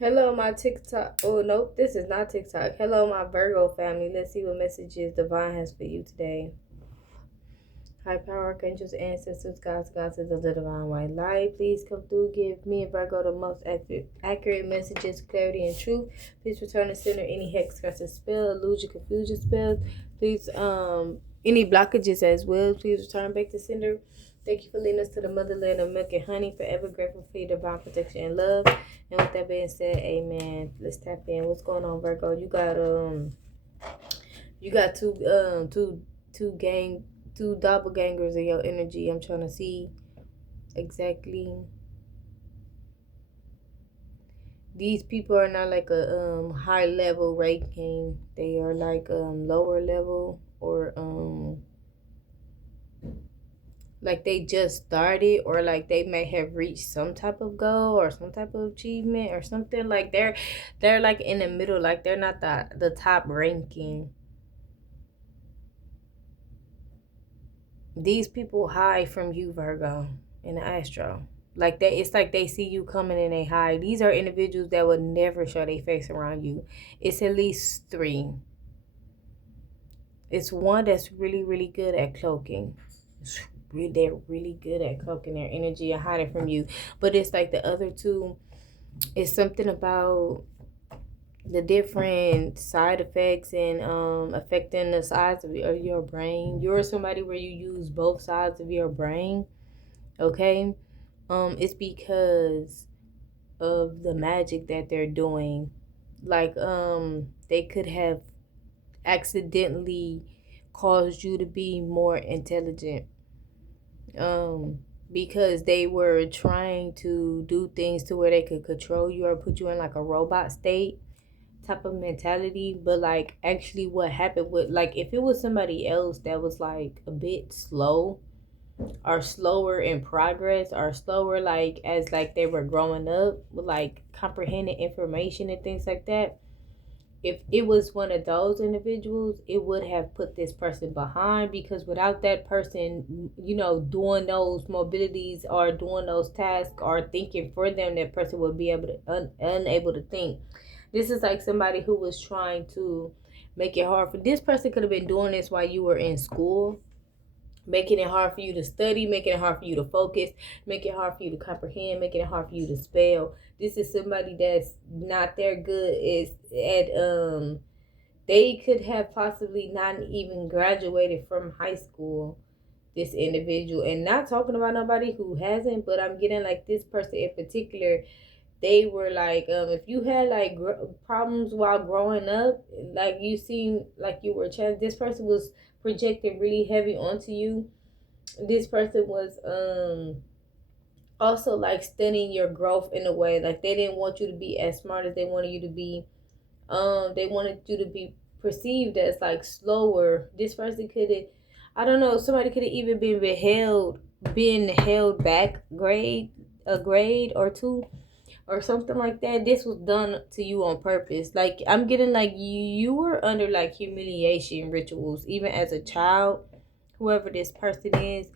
Hello, my TikTok. Oh, nope, this is not TikTok. Hello, my Virgo family. Let's see what messages Divine has for you today. High power, archangels, ancestors, gods of the divine white light. Please come through. Give me and Virgo the most accurate messages, clarity, and truth. Please return to center any hex, curse, spell, illusion, confusion spells. Please, any blockages as well. Please return back to sender. Thank you for leading us to the motherland of milk and honey. Forever grateful for your divine protection and love. And with that being said, amen. Let's tap in. What's going on, Virgo? You got two doppelgangers in your energy. I'm trying to see exactly. These people are not like a high level ranking. They are like lower level, or like they just started, or like they may have reached some type of goal or some type of achievement or something. Like they're like in the middle. Like they're not the top ranking. These people hide from you, Virgo, in the astro. Like they, it's like they see you coming and they hide. These are individuals that would never show their face around you. It's at least three. It's one that's really, really good at cloaking. They're really good at cloaking their energy and hiding from you. But it's like the other two, it's something about the different side effects and affecting the sides of your brain. You're somebody where you use both sides of your brain, okay? It's because of the magic that they're doing. Like they could have accidentally caused you to be more intelligent, um because they were trying to do things to where they could control you or put you in like a robot state type of mentality. But like actually what happened with, like, if it was somebody else that was like a bit slow or slower in progress or slower like as like they were growing up with like comprehending information and things like that, if it was one of those individuals, it would have put this person behind, because without that person, doing those mobilities or doing those tasks or thinking for them, that person would be able to unable to think. This is like somebody who was trying to make it hard for this person. Could have been doing this while you were in school, making it hard for you to study, making it hard for you to focus, making it hard for you to comprehend, making it hard for you to spell. This is somebody that's not their good is at they could have possibly not even graduated from high school, this individual. And not talking about nobody who hasn't, but I'm getting like this person in particular, they were like, if you had like problems while growing up, like you seem like you were this person was projecting really heavy onto you. This person was also like studying your growth in a way, like they didn't want you to be as smart as they wanted you to be. They wanted you to be perceived as like slower. This person could have, I don't know, somebody could have even been held back a grade or two or something like that. This was done to you on purpose. Like I'm getting like you were under like humiliation rituals even as a child, whoever this person is.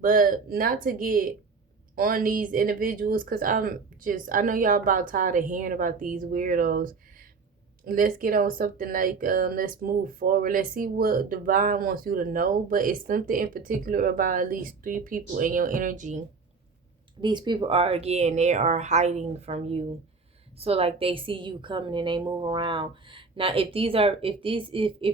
But not to get on these individuals, because I know y'all about tired of hearing about these weirdos. Let's get on something like let's move forward. Let's see what divine wants you to know. But it's something in particular about at least three people in your energy. These people are, again, they are hiding from you. So like they see you coming and they move around. Now if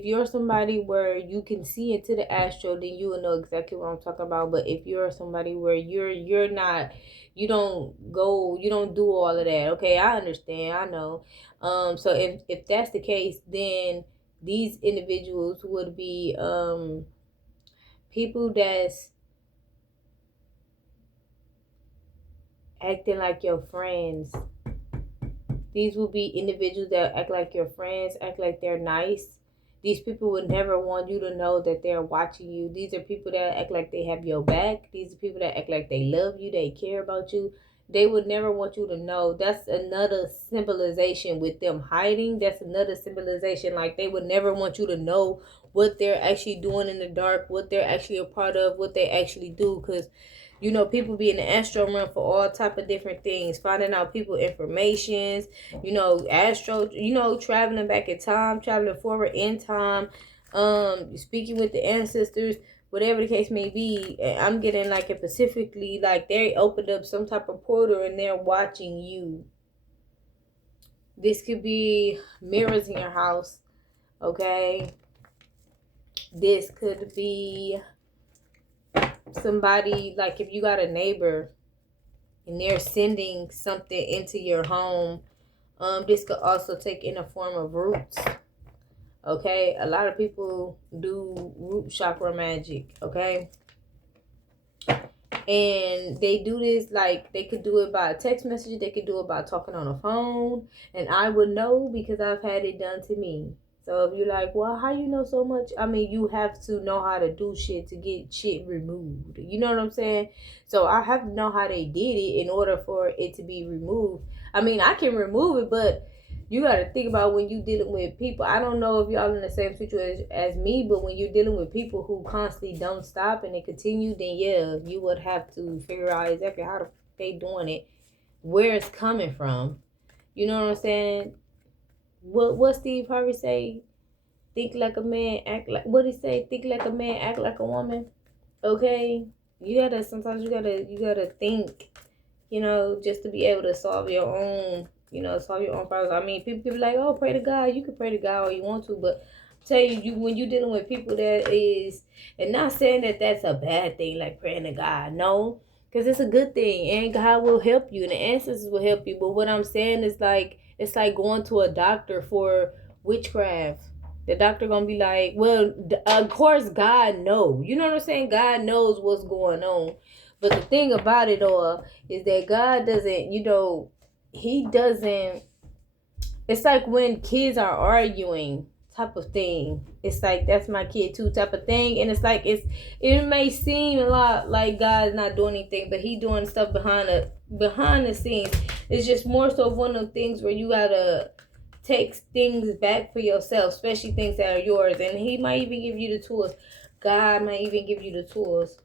you're somebody where you can see into the astro, then you will know exactly what I'm talking about. But if you're somebody where you're not, you don't do all of that. Okay, I understand, I know. So if that's the case, then these individuals would be people that's acting like your friends. These will be individuals that act like your friends, act like they're nice. These people would never want you to know that they're watching you. These are people that act like they have your back. These are people that act like they love you, they care about you. They would never want you to know. That's another symbolization with them hiding. That's another symbolization. Like they would never want you to know what they're actually doing in the dark, what they're actually a part of, what they actually do. Because You know, people be in the astro realm for all type of different things, finding out people informations, you know, astro, you know, traveling back in time, traveling forward in time, speaking with the ancestors, whatever the case may be. I'm getting like it specifically like they opened up some type of portal and they're watching you. This could be mirrors in your house, okay? This could be somebody, like if you got a neighbor and they're sending something into your home. This could also take in a form of roots. Okay, a lot of people do root chakra magic. Okay, and they do this like they could do it by text message. They could do it by talking on a phone, and I would know because I've had it done to me. So if you're like, well, how you know so much? I mean, you have to know how to do shit to get shit removed. You know what I'm saying? So I have to know how they did it in order for it to be removed. I mean, I can remove it, but you got to think about when you dealing with people. I don't know if y'all in the same situation as me, but when you're dealing with people who constantly don't stop and they continue, then yeah, you would have to figure out exactly how they doing it, where it's coming from. You know what I'm saying? What Steve Harvey say? Think like a man, act like what he say? Think like a man, act like a woman. Okay, you gotta sometimes you gotta think, you know, just to be able to solve your own, you know, solve your own problems. I mean, people be like, oh, pray to God. You can pray to God all you want to, but I tell you, when you're dealing with people that is, and not saying that that's a bad thing, like praying to God, no, because it's a good thing, and God will help you, and the ancestors will help you. But what I'm saying is like, it's like going to a doctor for witchcraft. The doctor gonna be like, well, of course God knows. You know what I'm saying? God knows what's going on. But the thing about it all is that God doesn't, you know, he doesn't, it's like when kids are arguing type of thing. It's like that's my kid too type of thing. And it's like it may seem a lot like God's not doing anything, but he doing stuff behind the scenes. It's just more so one of the things where you gotta take things back for yourself, especially things that are yours. And he might even give you the tools. God might even give you the tools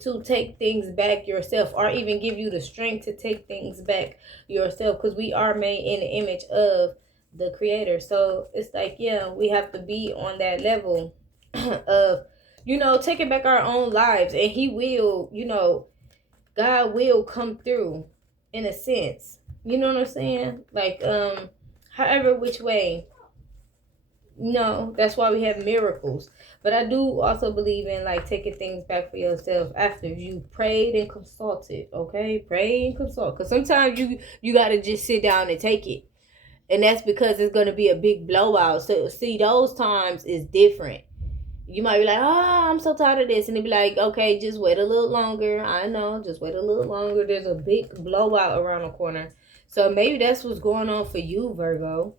to take things back yourself, or even give you the strength to take things back yourself, because we are made in the image of the creator. So it's like, yeah, we have to be on that level of, you know, taking back our own lives, and he will, you know, God will come through in a sense. You know what I'm saying? Like, however which way. No, that's why we have miracles. But I do also believe in like taking things back for yourself after you prayed and consulted. Okay, pray and consult. Because sometimes you gotta just sit down and take it, and that's because it's gonna be a big blowout. So see, those times is different. You might be like, oh, I'm so tired of this, and they be like, okay, just wait a little longer. I know, just wait a little longer. There's a big blowout around the corner. So maybe that's what's going on for you, Virgo.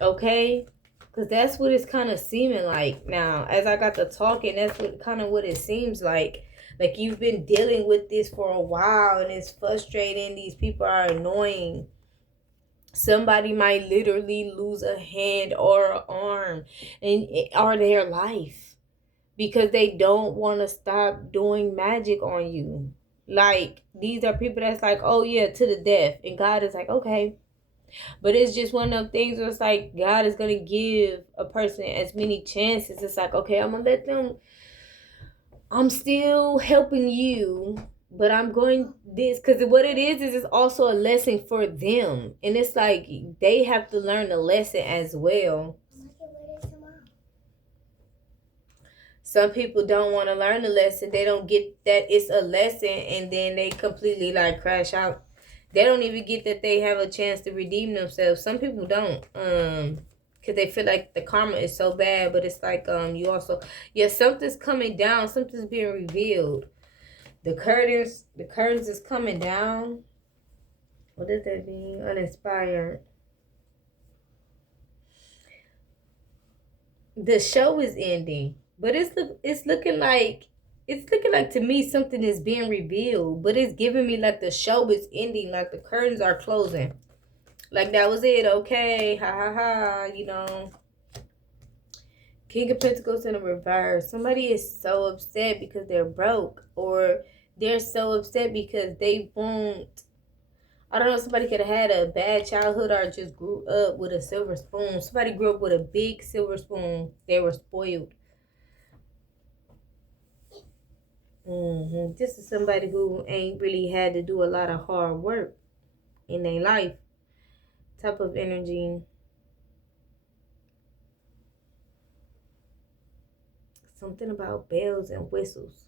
Okay, because that's what it's kind of seeming like now. As I got to talking, that's what it seems like. Like you've been dealing with this for a while, and it's frustrating. These people are annoying. Somebody might literally lose a hand or an arm, and or their life, because they don't want to stop doing magic on you. Like these are people that's like, oh yeah, to the death, and God is like, okay. But it's just one of those things where it's like God is gonna give a person as many chances. It's like, okay, I'm gonna let them. I'm still helping you, but I'm going this because what it is it's also a lesson for them, and it's like they have to learn the lesson as well. Some people don't want to learn the lesson. They don't get that it's a lesson, and then they completely like crash out. They don't even get that they have a chance to redeem themselves. Some people don't, because they feel like the karma is so bad. But it's like, you also, yeah, something's coming down. Something's being revealed. The curtains is coming down. What does that mean? Uninspired. The show is ending, but it's looking like to me something is being revealed, but it's giving me like the show is ending, like the curtains are closing, like that was it. Okay, ha ha ha. You know, King of Pentacles in a reverse. Somebody is so upset because they're broke, or they're so upset because they won't. I don't know, somebody could have had a bad childhood or just grew up with a silver spoon. Somebody grew up with a big silver spoon. They were spoiled. This is somebody who ain't really had to do a lot of hard work in their life. Type of energy. Something about bells and whistles.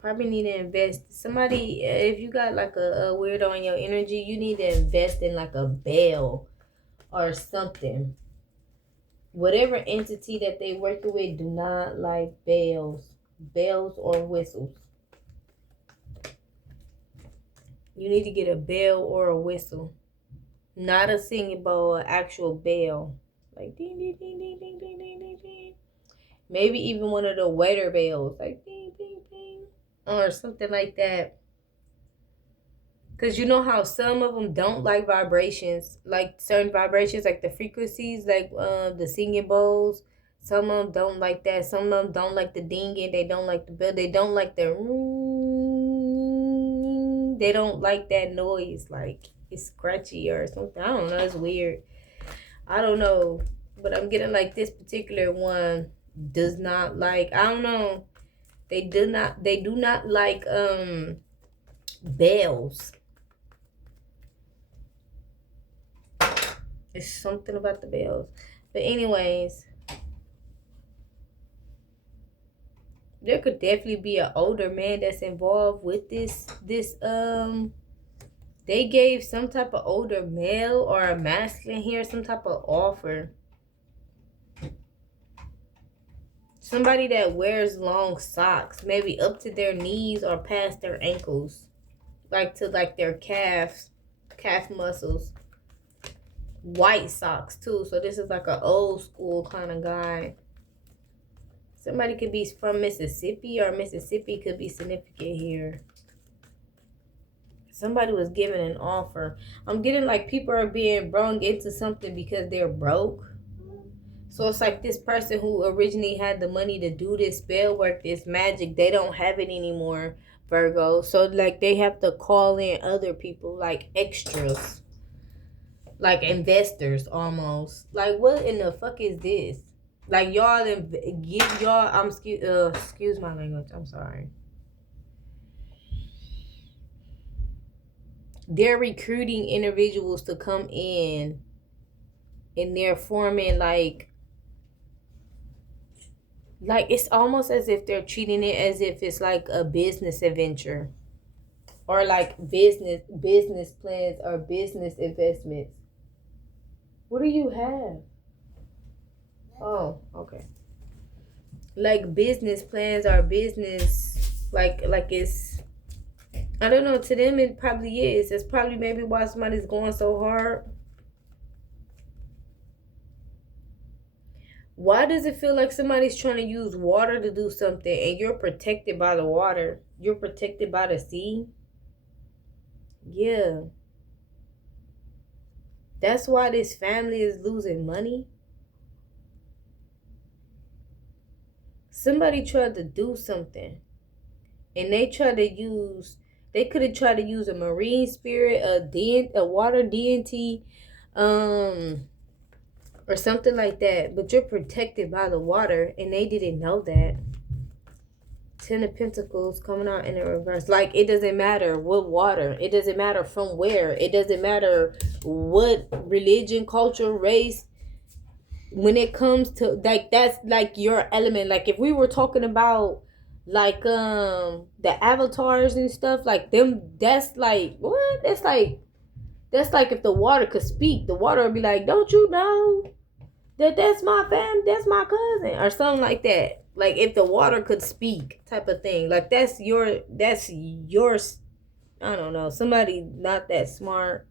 Probably need to invest. Somebody, if you got like a weirdo in your energy, you need to invest in like a bell or something. Whatever entity that they working with do not like bells or whistles. You need to get a bell or a whistle, not a singing bowl, an actual bell, like ding ding ding ding ding ding ding ding ding. Maybe even one of the waiter bells, like ding ding ding, or something like that. Because you know how some of them don't like vibrations, like certain vibrations, like the frequencies, like the singing bowls. Some of them don't like that. Some of them don't like the dinging. They don't like the bell. They don't like the. They don't like that noise. Like it's scratchy or something. I don't know. It's weird. I don't know. But I'm getting like this particular one does not like. I don't know. They do not. They do not like bells. It's something about the bells. But anyways, there could definitely be an older man that's involved with this they gave some type of older male or a masculine here some type of offer. Somebody that wears long socks, maybe up to their knees or past their ankles, like to like their calf muscles. White socks too, so this is like an old school kind of guy. Somebody could be from Mississippi, or Mississippi could be significant here. Somebody was given an offer. I'm getting like people are being brung into something because they're broke. So it's like this person who originally had the money to do this spell work, this magic, they don't have it anymore, Virgo. So like they have to call in other people, like extras, like investors almost. Like what in the fuck is this? Like y'all give y'all. Excuse my language. I'm sorry. They're recruiting individuals to come in, and they're forming like it's almost as if they're treating it as if it's like a business adventure, or like business plans or business investments. What do you have? Oh, okay. Like business plans or business, like it's. I don't know. To them, it probably is. It's probably maybe why somebody's going so hard. Why does it feel like somebody's trying to use water to do something and you're protected by the water? You're protected by the sea? Yeah. That's why this family is losing money. Somebody tried to do something and they could have tried to use a marine spirit, a water deity, or something like that, but you're protected by the water and they didn't know that. Ten of Pentacles coming out in the reverse. Like, it doesn't matter what water. It doesn't matter from where. It doesn't matter what religion, culture, race. When it comes to, like, that's, like, your element. Like, if we were talking about, like, the avatars and stuff, like, them, that's, like, what? That's like if the water could speak. The water would be like, don't you know that's my fam, that's my cousin, or something like that. Like if the water could speak, type of thing. Like that's your I don't know, somebody not that smart.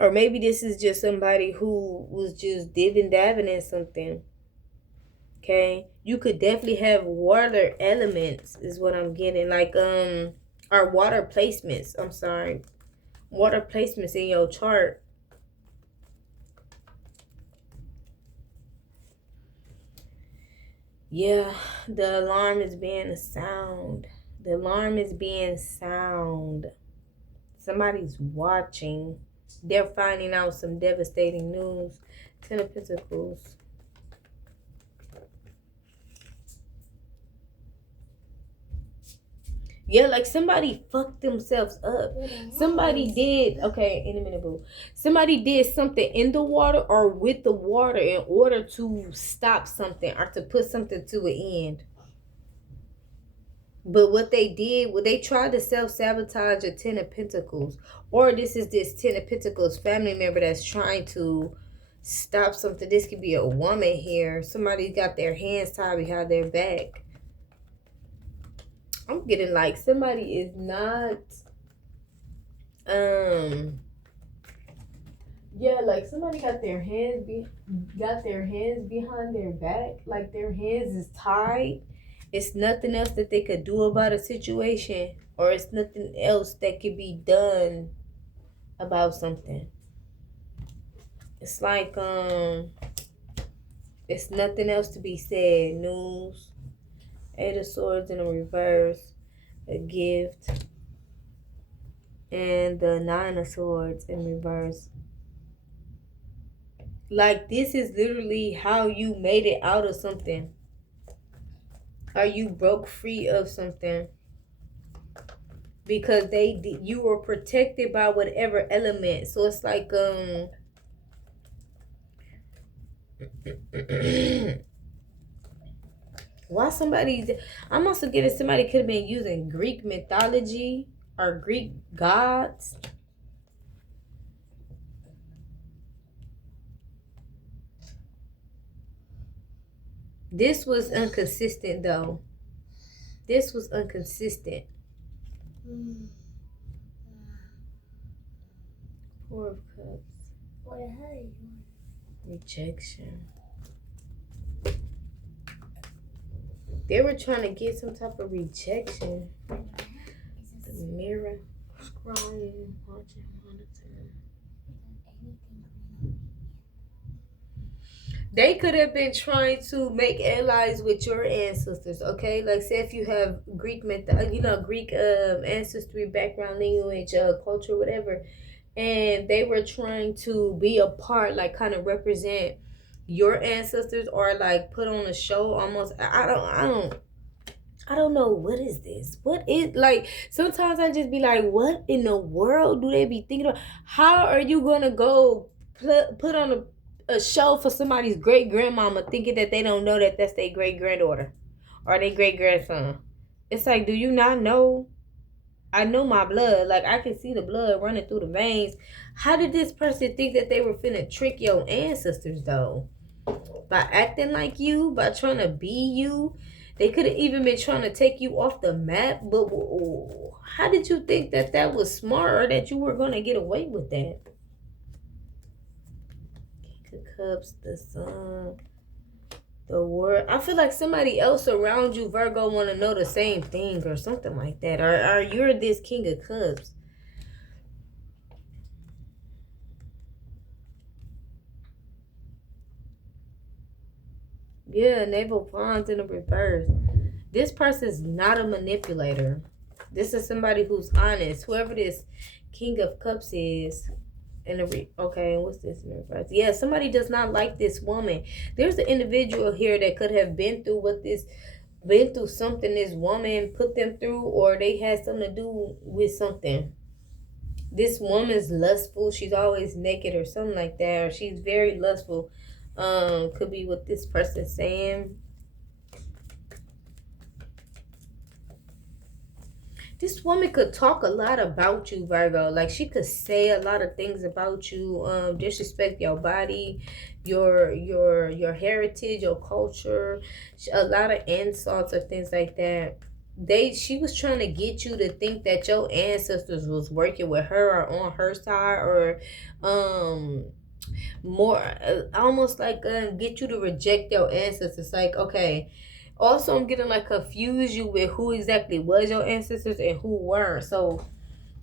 Or maybe this is just somebody who was just dibbing dabbing in something. Okay, you could definitely have water elements is what I'm getting. Like or water placements, I'm sorry, water placements in your chart. Yeah, the alarm is being sound. The alarm is being sound. Somebody's watching. They're finding out some devastating news. Ten of Pentacles. Yeah, like somebody fucked themselves up. Somebody did, okay, in a minute, boo. Somebody did something in the water or with the water in order to stop something or to put something to an end. But what they did, they tried to self-sabotage a Ten of Pentacles. Or this is this Ten of Pentacles family member that's trying to stop something. This could be a woman here. Somebody got their hands tied behind their back. I'm getting like somebody is not yeah, like somebody got their hands behind their back, like their hands is tied. It's nothing else that they could do about a situation, or it's nothing else that could be done about something. It's like it's nothing else to be said. News, Eight of Swords in a reverse, a gift, and the Nine of Swords in reverse. Like this is literally how you made it out of something. Or you broke free of something. Because you were protected by whatever element. So it's like why I'm also getting somebody could have been using Greek mythology or Greek gods. This was inconsistent though. This was inconsistent. Four of Cups. Rejection. They were trying to get some type of rejection. The mirror. Scrying. Watching. Monitoring. They could have been trying to make allies with your ancestors, okay? Like, say if you have Greek Greek ancestry background, lineage, culture, whatever, and they were trying to be a part, like, kind of represent your ancestors or like put on a show almost. I don't know, what is this? What is, like, sometimes I just be like, what in the world do they be thinking about? How are you gonna go put on a show for somebody's great grandmama thinking that they don't know that that's their great granddaughter or their great grandson? It's like, do you not know? I know my blood. Like, I can see the blood running through the veins. How did this person think that they were finna trick your ancestors though? By acting like you, by trying to be you. They could have even been trying to take you off the map, but how did you think that that was smart or that you were going to get away with that? King of Cups, the Sun, the World. I feel like somebody else around you, Virgo, want to know the same thing or something like that. Or you're this King of Cups. Yeah, Naval Pawns in the reverse. This person's not a manipulator. This is somebody who's honest. Whoever this King of Cups is. Okay, what's this in the reverse? Yeah, somebody does not like this woman. There's an individual here that could have been through something this woman put them through, or they had something to do with something. This woman's lustful. She's always naked or something like that, or she's very lustful. Could be what this person's saying. This woman could talk a lot about you, Virgo. Like, she could say a lot of things about you. Disrespect your body, your heritage, your culture. A lot of insults or things like that. She was trying to get you to think that your ancestors was working with her or on her side, or more almost like get you to reject your ancestors. Like, okay. Also, I'm getting like confuse you with who exactly was your ancestors and who weren't. So,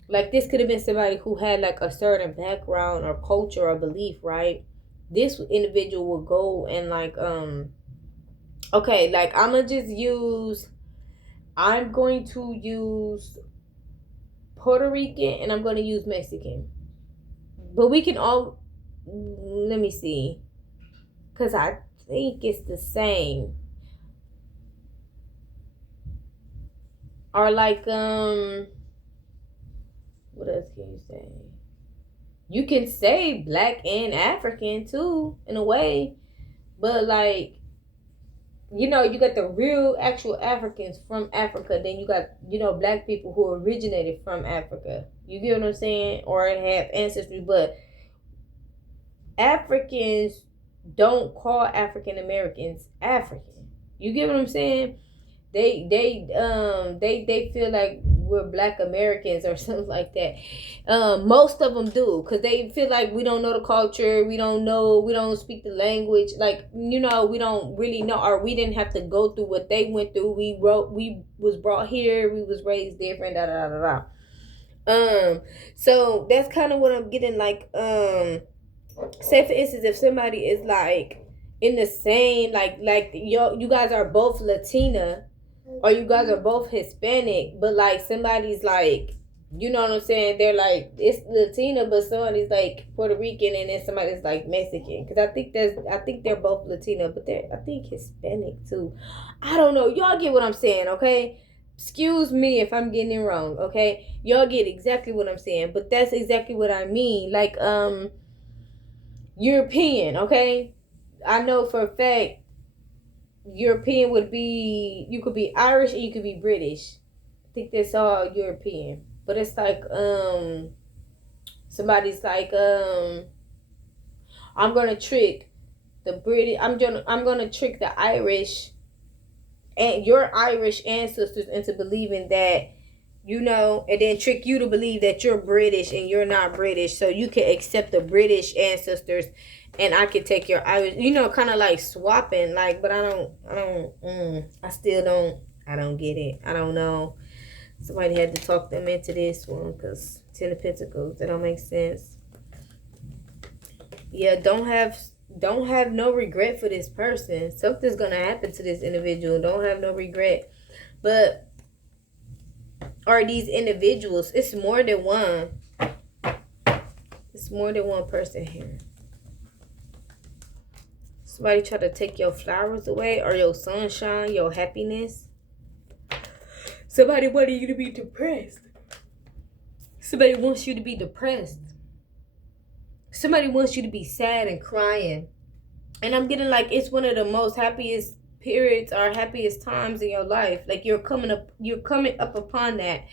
like, this could have been somebody who had like a certain background or culture or belief, right? This individual will go and like Okay, like I'm going to use Puerto Rican and I'm going to use Mexican. But we can all, let me see. Because I think it's the same. Or like, what else can you say? You can say black and African too, in a way. But like, you got the real actual Africans from Africa. Then you got, black people who originated from Africa. You get what I'm saying? Or have ancestry. But Africans don't call African Americans African. You get what I'm saying? They feel like we're Black Americans or something like that. Most of them do, because they feel like we don't know the culture, we don't speak the language, like, we don't really know, or we didn't have to go through what they went through. We was brought here, we was raised different, da da da da. So that's kind of what I'm getting, like, say for instance, if somebody is like in the same, like you guys are both Latina, or you guys are both Hispanic, but like somebody's like, you know what I'm saying? They're like, it's Latina, but somebody's like Puerto Rican, and then somebody's like Mexican. Because I think they're both Latina, but I think Hispanic too. I don't know. Y'all get what I'm saying, okay? Excuse me if I'm getting it wrong, okay? Y'all get exactly what I'm saying, but that's exactly what I mean. Like, European, okay? I know for a fact European would be, you could be Irish and you could be British. I think that's all European. But it's like, somebody's like, I'm gonna trick the British, I'm gonna trick the Irish and your Irish ancestors into believing that, and then trick you to believe that you're British and you're not British, so you can accept the British ancestors, and I can take your Irish, kind of like swapping, like, but I don't get it. I don't know. Somebody had to talk them into this one, because Ten of Pentacles, that don't make sense. Yeah, don't have no regret for this person. Something's gonna happen to this individual. Don't have no regret. But are these individuals, it's more than one. It's more than one person here. Somebody try to take your flowers away, or your sunshine, your happiness. Somebody wanted you to be depressed. Somebody wants you to be depressed. Somebody wants you to be sad and crying. And I'm getting like, it's one of the most happiest periods or happiest times in your life. Like, you're coming up upon that.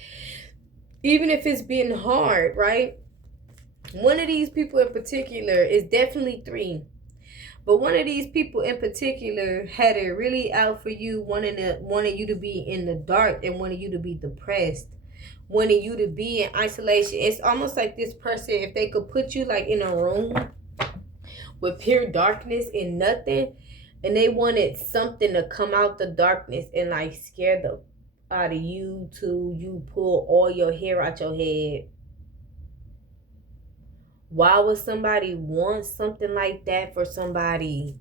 Even if it's been hard, right? One of these people in particular is definitely three. But one of these people in particular had it really out for you, wanting you to be in the dark and wanting you to be depressed, wanting you to be in isolation. It's almost like this person, if they could put you like in a room with pure darkness and nothing, and they wanted something to come out the darkness and like scare the out of you till you pull all your hair out your head. Why would somebody want something like that for somebody?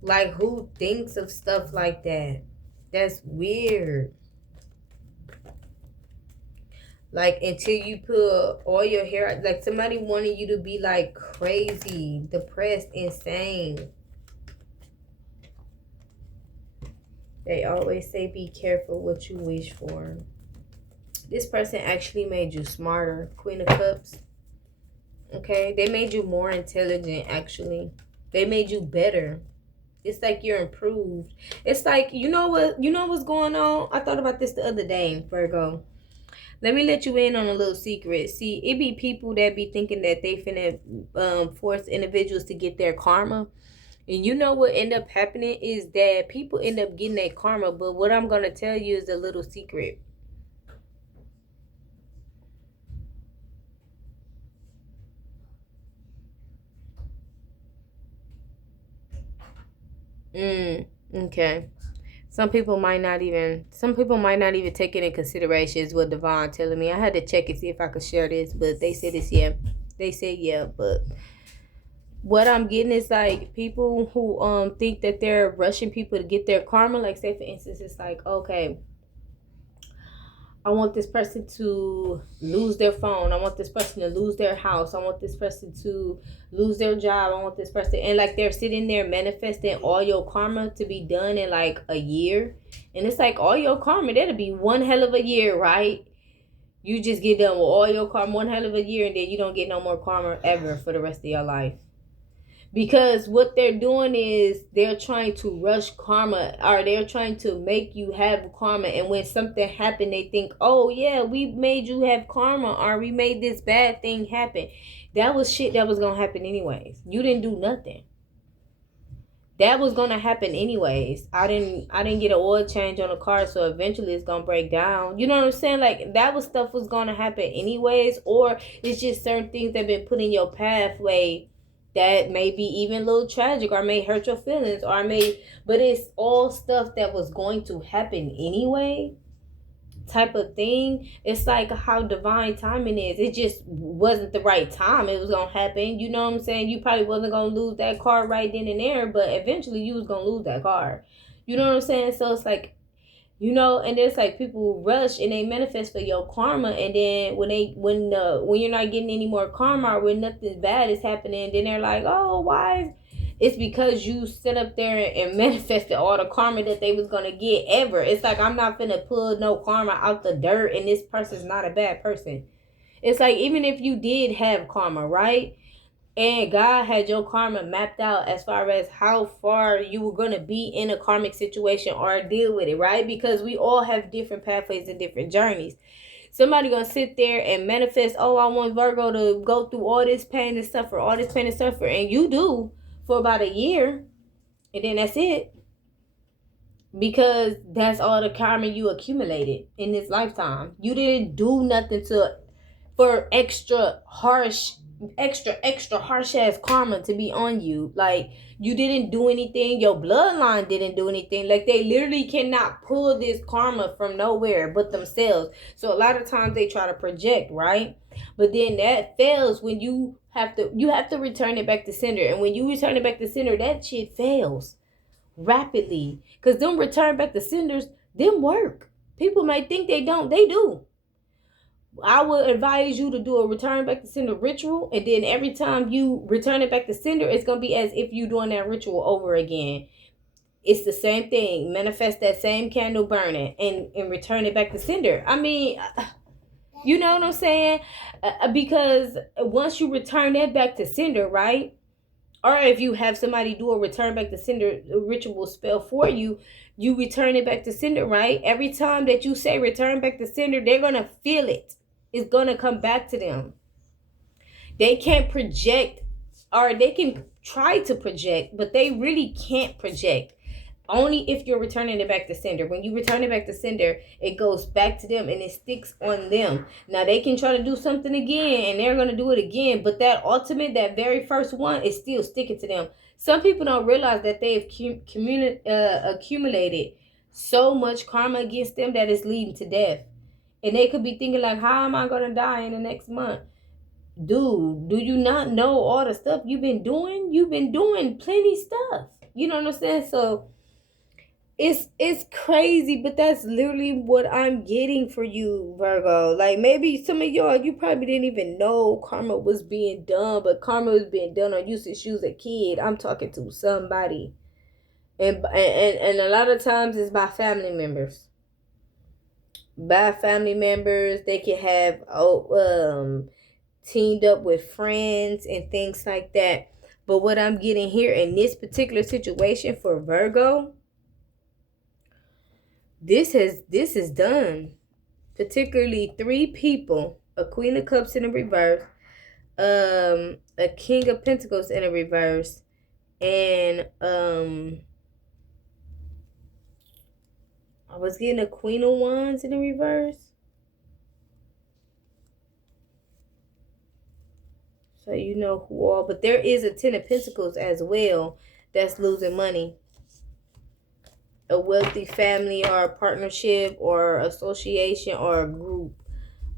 Like, who thinks of stuff like that? That's weird. Like, until you put all your hair out, like somebody wanted you to be like crazy, depressed, insane. They always say be careful what you wish for. This person actually made you smarter. Queen of Cups. Okay, they made you more intelligent, actually. They made you better. It's like you're improved. It's like, you know what's going on? I thought about this the other day, Virgo. Let me let you in on a little secret. See, it be people that be thinking that they finna force individuals to get their karma. And you know what end up happening is that people end up getting their karma. But what I'm going to tell you is a little secret. Okay. Some people might not even take it in consideration, is what Devon telling me. I had to check and see if I could share this, but they said it's yeah. They said yeah, but what I'm getting is like people who think that they're rushing people to get their karma. Like, say for instance, it's like, okay, I want this person to lose their phone. I want this person to lose their house. I want this person to lose their job. I want this person, and like they're sitting there manifesting all your karma to be done in like a year. And it's like all your karma, that'll be one hell of a year, right? You just get done with all your karma one hell of a year, and then you don't get no more karma ever for the rest of your life. Because what they're doing is they're trying to rush karma, or they're trying to make you have karma, and when something happened they think, oh yeah, we made you have karma, or we made this bad thing happen. That was shit that was gonna happen anyways. You didn't do nothing. That was gonna happen anyways. I didn't get an oil change on the car, so eventually it's gonna break down. You know what I'm saying? Like, that was stuff was gonna happen anyways, or it's just certain things that have been put in your pathway that may be even a little tragic, or may hurt your feelings, or but it's all stuff that was going to happen anyway, type of thing. It's like how divine timing is. It just wasn't the right time it was gonna happen. You know what I'm saying? You probably wasn't gonna lose that car right then and there, but eventually you was gonna lose that car. You know what I'm saying? So it's like, and there's like people rush and they manifest for your karma, and then when you're not getting any more karma, or when nothing bad is happening, then they're like, oh, why? It's because you sit up there and manifested all the karma that they was gonna get ever. It's like, I'm not finna pull no karma out the dirt, and this person's not a bad person. It's like, even if you did have karma, right? And God had your karma mapped out as far as how far you were going to be in a karmic situation or deal with it, right? Because we all have different pathways and different journeys. Somebody going to sit there and manifest, oh, I want Virgo to go through all this pain and suffer, all this pain and suffer. And you do for about a year. And then that's it. Because that's all the karma you accumulated in this lifetime. You didn't do nothing for extra harsh ass karma to be on you. Like, you didn't do anything, your bloodline didn't do anything. Like, they literally cannot pull this karma from nowhere but themselves. So a lot of times they try to project, right? But then that fails when you have to return it back to sender. And when you return it back to sender, that shit fails rapidly. Because them return back to senders, them work. People might think they don't, they do. I would advise you to do a return back to sender ritual, and then every time you return it back to sender, it's going to be as if you're doing that ritual over again. It's the same thing. Manifest that same candle burning and return it back to sender. I mean, you know what I'm saying? Because once you return that back to sender, right? Or if you have somebody do a return back to sender ritual spell for you, you return it back to sender, right? Every time that you say return back to sender, they're going to feel it. It's going to come back to them. They can't project, or they can try to project, but they really can't project. Only if you're returning it back to sender. When you return it back to sender, it goes back to them and it sticks on them. Now, they can try to do something again and they're going to do it again, but that very first one is still sticking to them. Some people don't realize that they've accumulated so much karma against them that it's leading to death. And they could be thinking like, how am I going to die in the next month? Dude, do you not know all the stuff you've been doing? You've been doing plenty stuff. You know what I'm saying? So it's crazy, but that's literally what I'm getting for you, Virgo. Like, maybe some of y'all, you probably didn't even know karma was being done, but karma was being done on you since you was a kid. I'm talking to somebody. And a lot of times it's by family members. They can have teamed up with friends and things like that. But what I'm getting here in this particular situation for Virgo, this is done. Particularly 3 people: a Queen of Cups in a reverse, a King of Pentacles in a reverse, and I was getting a Queen of Wands in a reverse. So you know who all, but there is a 10 of Pentacles as well that's losing money. A wealthy family or a partnership or association or a group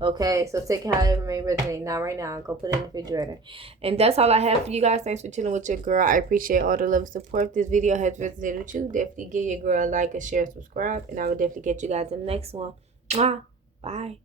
Okay, so take it however may resonate. Not right now. Go put it in the refrigerator. And that's all I have for you guys. Thanks for chilling with your girl. I appreciate all the love and support. If this video has resonated with you, definitely give your girl a like, a share, subscribe. And I will definitely get you guys in the next one. Mwah. Bye.